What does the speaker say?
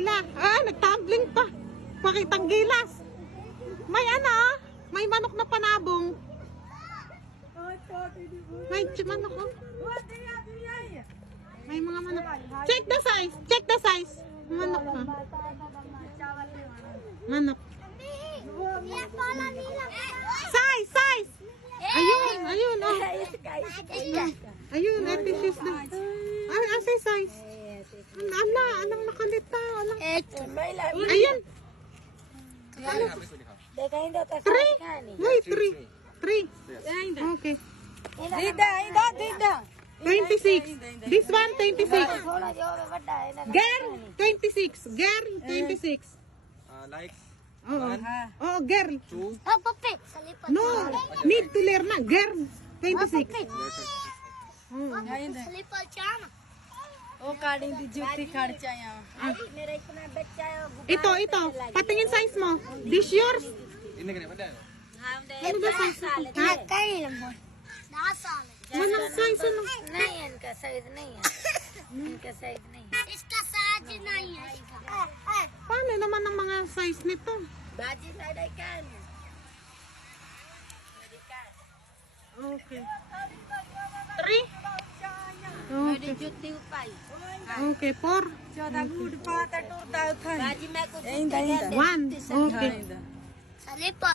nila. Ah, nagtumbling pa. Pakitang gilas. May ano, may manok na panabong. May manok oh. May mga manok. Check the size. Check the size. Manok ha. Manok. Size, size. Ayun, ayun oh. Ayun, ito siya na. Ay, asa size. Ala, anong nakalita. Ayun. 3. Wait, 3. Okay. 26. This one, 26. Girl, 26. Girl, 26. Like Oh, girl. 2. No, need to learn na. Girl, 26. Ito. Patingin size mo. This yours? Ini kena pada. Ano ba size? Ha? Walang size ano? इनका साइज नहीं है इसका साइज नहीं है Paano naman ang mga size nito? बाजी साइड क्या है Okay. 3? Okay. जुत्ती उपाई Okay, 4? बाजी में कुछ 1? Okay. स्लीपर